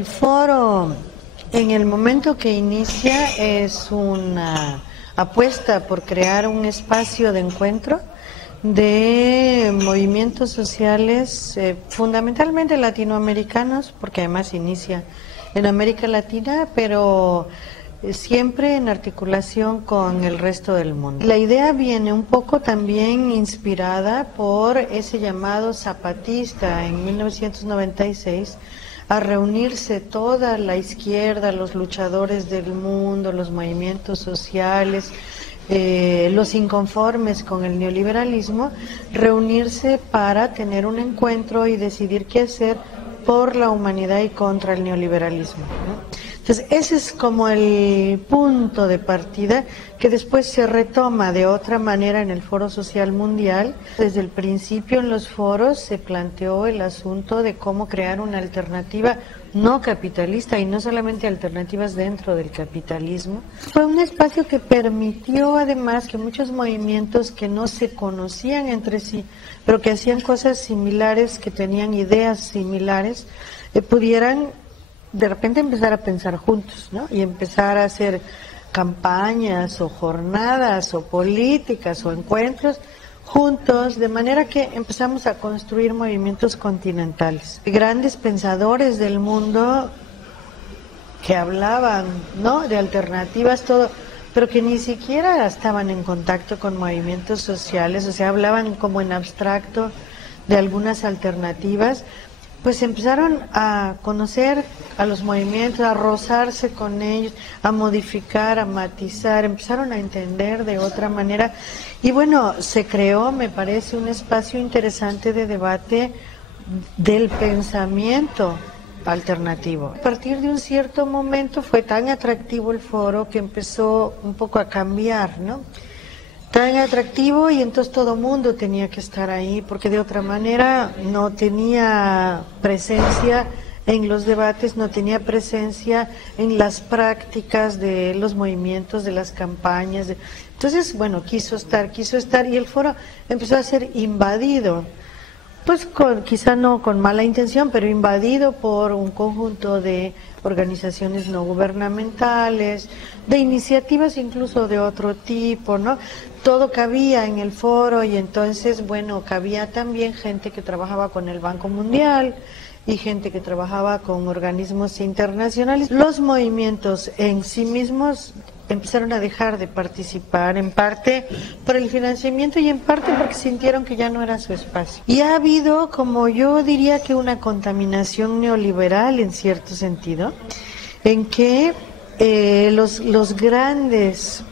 El foro, en el momento que inicia, es una apuesta por crear un espacio de encuentro de movimientos sociales, fundamentalmente latinoamericanos, porque además inicia en América Latina, pero siempre en articulación con el resto del mundo. La idea viene un poco también inspirada por ese llamado zapatista en 1996, a reunirse toda la izquierda, los luchadores del mundo, los movimientos sociales, los inconformes con el neoliberalismo, reunirse para tener un encuentro y decidir qué hacer por la humanidad y contra el neoliberalismo, ¿no? Entonces, ese es como el punto de partida que después se retoma de otra manera en el Foro Social Mundial. Desde el principio en los foros se planteó el asunto de cómo crear una alternativa no capitalista y no solamente alternativas dentro del capitalismo. Fue un espacio que permitió además que muchos movimientos que no se conocían entre sí, pero que hacían cosas similares, que tenían ideas similares, pudieran de repente empezar a pensar juntos, ¿no? Y empezar a hacer campañas o jornadas o políticas o encuentros juntos, de manera que empezamos a construir movimientos continentales. Grandes pensadores del mundo que hablaban, ¿no?, de alternativas, todo, pero que ni siquiera estaban en contacto con movimientos sociales, o sea, hablaban como en abstracto de algunas alternativas. Pues empezaron a conocer a los movimientos, a rozarse con ellos, a modificar, a matizar, empezaron a entender de otra manera. Y bueno, se creó, me parece, un espacio interesante de debate del pensamiento alternativo. A partir de un cierto momento fue tan atractivo el foro que empezó un poco a cambiar, ¿no? Tan atractivo, y entonces todo mundo tenía que estar ahí, porque de otra manera no tenía presencia en los debates, no tenía presencia en las prácticas de los movimientos, de las campañas. Entonces, bueno, quiso estar, y el foro empezó a ser invadido, pues quizá no con mala intención, pero invadido por un conjunto de organizaciones no gubernamentales, de iniciativas incluso de otro tipo, ¿no? Todo cabía en el foro, y entonces, bueno, cabía también gente que trabajaba con el Banco Mundial y gente que trabajaba con organismos internacionales. Los movimientos en sí mismos empezaron a dejar de participar, en parte por el financiamiento y en parte porque sintieron que ya no era su espacio. Y ha habido, como yo diría, que una contaminación neoliberal en cierto sentido, en que los grandes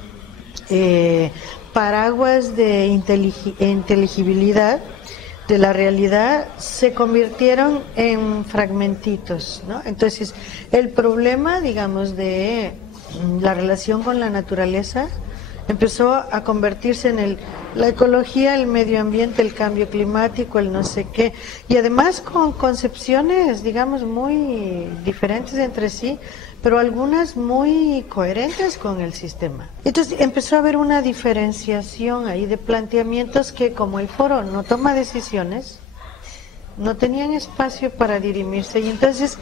paraguas de inteligibilidad de la realidad se convirtieron en fragmentitos, ¿no? Entonces, el problema, digamos, de la relación con la naturaleza empezó a convertirse en la ecología, el medio ambiente, el cambio climático, el no sé qué, y además con concepciones, digamos, muy diferentes entre sí, pero algunas muy coherentes con el sistema. Entonces empezó a haber una diferenciación ahí de planteamientos que, como el foro no toma decisiones, no tenían espacio para dirimirse, y entonces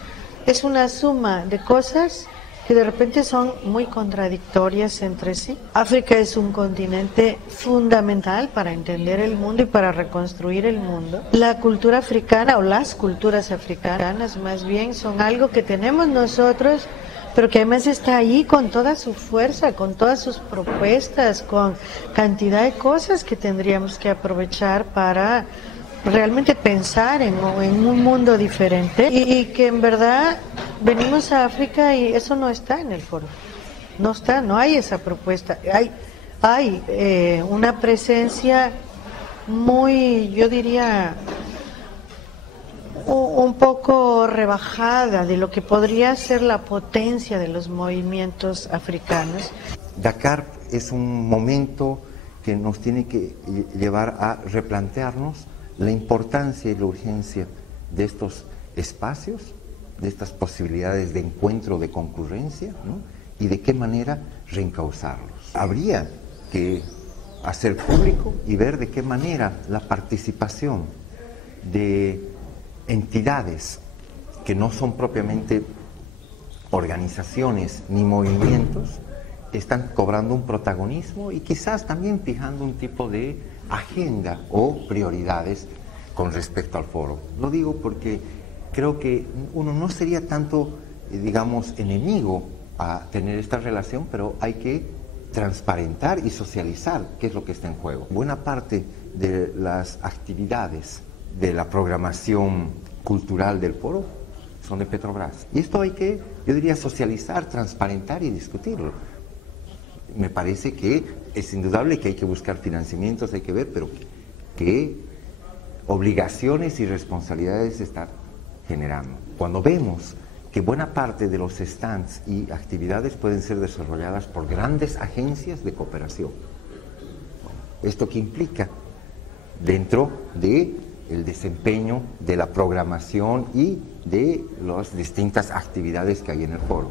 es una suma de cosas que de repente son muy contradictorias entre sí. África es un continente fundamental para entender el mundo y para reconstruir el mundo. La cultura africana, o las culturas africanas más bien, son algo que tenemos nosotros, pero que además está ahí con toda su fuerza, con todas sus propuestas, con cantidad de cosas que tendríamos que aprovechar para realmente pensar en un mundo diferente, y que en verdad venimos a África y eso no está en el foro, no está, no hay esa propuesta, hay una presencia muy, yo diría, un poco rebajada de lo que podría ser la potencia de los movimientos africanos. Dakar es un momento que nos tiene que llevar a replantearnos la importancia y la urgencia de estos espacios, de estas posibilidades de encuentro, de concurrencia, ¿no? Y de qué manera reencauzarlos. Habría que hacer público y ver de qué manera la participación de entidades que no son propiamente organizaciones ni movimientos están cobrando un protagonismo y quizás también fijando un tipo de agenda o prioridades con respecto al foro. Lo digo porque creo que uno no sería tanto, digamos, enemigo a tener esta relación, pero hay que transparentar y socializar qué es lo que está en juego. Buena parte de las actividades de la programación cultural del foro son de Petrobras. Y esto hay que, yo diría, socializar, transparentar y discutirlo. Me parece que es indudable que hay que buscar financiamientos, hay que ver, pero qué obligaciones y responsabilidades se están generando. Cuando vemos que buena parte de los stands y actividades pueden ser desarrolladas por grandes agencias de cooperación. ¿Esto qué implica? Dentro de el desempeño de la programación y de las distintas actividades que hay en el foro.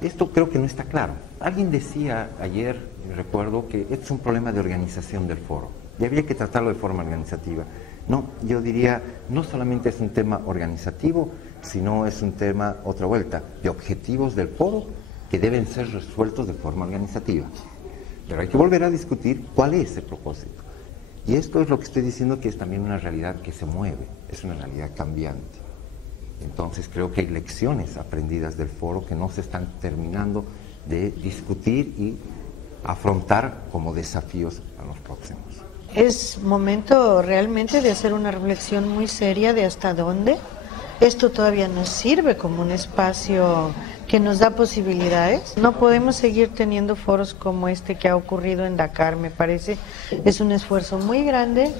Esto creo que no está claro. Alguien decía ayer, recuerdo, que es un problema de organización del foro y habría que tratarlo de forma organizativa. No, yo diría, no solamente es un tema organizativo, sino es un tema, otra vuelta, de objetivos del foro que deben ser resueltos de forma organizativa. Pero hay que volver a discutir cuál es el propósito. Y esto es lo que estoy diciendo, que es también una realidad que se mueve, es una realidad cambiante. Entonces creo que hay lecciones aprendidas del foro que no se están terminando de discutir y afrontar como desafíos a los próximos. Es momento realmente de hacer una reflexión muy seria de hasta dónde esto todavía nos sirve como un espacio que nos da posibilidades. No podemos seguir teniendo foros como este que ha ocurrido en Dakar, me parece. Es un esfuerzo muy grande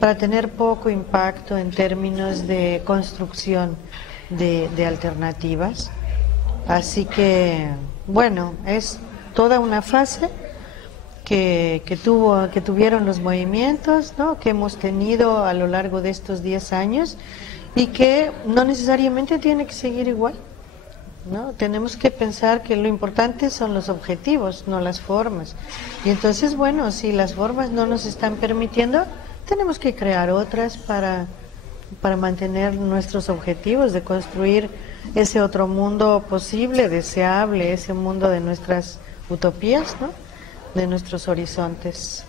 para tener poco impacto en términos de construcción de alternativas. Así que, bueno, es toda una fase que tuvieron los movimientos, ¿no?, que hemos tenido a lo largo de estos 10 años y que no necesariamente tiene que seguir igual, ¿no? Tenemos que pensar que lo importante son los objetivos, no las formas. Y entonces, bueno, si las formas no nos están permitiendo, tenemos que crear otras para mantener nuestros objetivos de construir ese otro mundo posible, deseable, ese mundo de nuestras utopías, ¿no?, de nuestros horizontes.